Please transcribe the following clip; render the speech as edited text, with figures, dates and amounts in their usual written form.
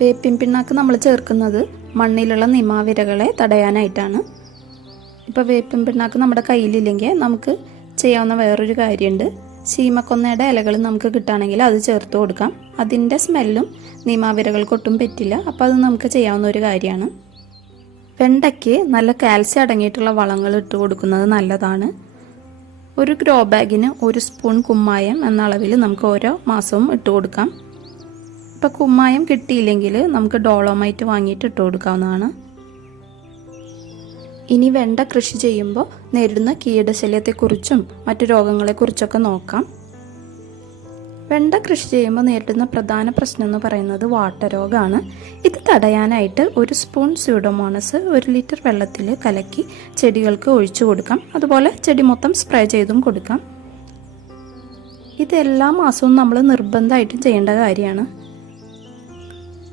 വേപ്പിൻ പിണ്ണാക്ക് നമ്മൾ ചേർക്കുന്നത് മണ്ണിലുള്ള നിമാവിരകളെ തടയാനായിട്ടാണ്. ഇപ്പോൾ വേപ്പിൻ പിണ്ണാക്ക് നമ്മുടെ കയ്യിലില്ലെങ്കിൽ നമുക്ക് ചെയ്യാവുന്ന വേറൊരു കാര്യമുണ്ട്. ശീമക്കൊന്നയുടെ ഇലകൾ നമുക്ക് കിട്ടുകയാണെങ്കിൽ അത് ചേർത്ത് കൊടുക്കാം. അതിൻ്റെ സ്മെല്ലും നിമാവിരകൾക്കൊട്ടും പറ്റില്ല. അപ്പോൾ അത് നമുക്ക് ചെയ്യാവുന്ന ഒരു കാര്യമാണ്. വെണ്ടയ്ക്ക് നല്ല കാൽസ്യം അടങ്ങിയിട്ടുള്ള വളങ്ങൾ ഇട്ട് കൊടുക്കുന്നത് നല്ലതാണ്. ഒരു ഗ്രോ ബാഗിന് 1 സ്പൂൺ കുമ്മായം എന്ന അളവിൽ നമുക്ക് ഓരോ മാസവും ഇട്ട് കൊടുക്കാം. ഇപ്പോൾ കുമ്മായം കിട്ടിയില്ലെങ്കിൽ നമുക്ക് ഡോളോമൈറ്റ് വാങ്ങിയിട്ട് ഇട്ട് കൊടുക്കാവുന്നതാണ്. ഇനി വെണ്ട കൃഷി ചെയ്യുമ്പോൾ നേരിടുന്ന കീടശല്യത്തെക്കുറിച്ചും മറ്റു രോഗങ്ങളെക്കുറിച്ചൊക്കെ നോക്കാം. വെണ്ട കൃഷി ചെയ്യുമ്പോൾ നേരിടുന്ന പ്രധാന പ്രശ്നം എന്ന് പറയുന്നത് വാട്ടരോഗമാണ്. ഇത് തടയാനായിട്ട് 1 സ്പൂൺ സ്യൂഡോമോണസ് 1 ലിറ്റർ വെള്ളത്തിൽ കലക്കി ചെടികൾക്ക് ഒഴിച്ചു കൊടുക്കാം. അതുപോലെ ചെടി മൊത്തം സ്പ്രേ ചെയ്തും കൊടുക്കാം. ഇത് എല്ലാ മാസവും നമ്മൾ നിർബന്ധമായിട്ടും ചെയ്യേണ്ട കാര്യമാണ്.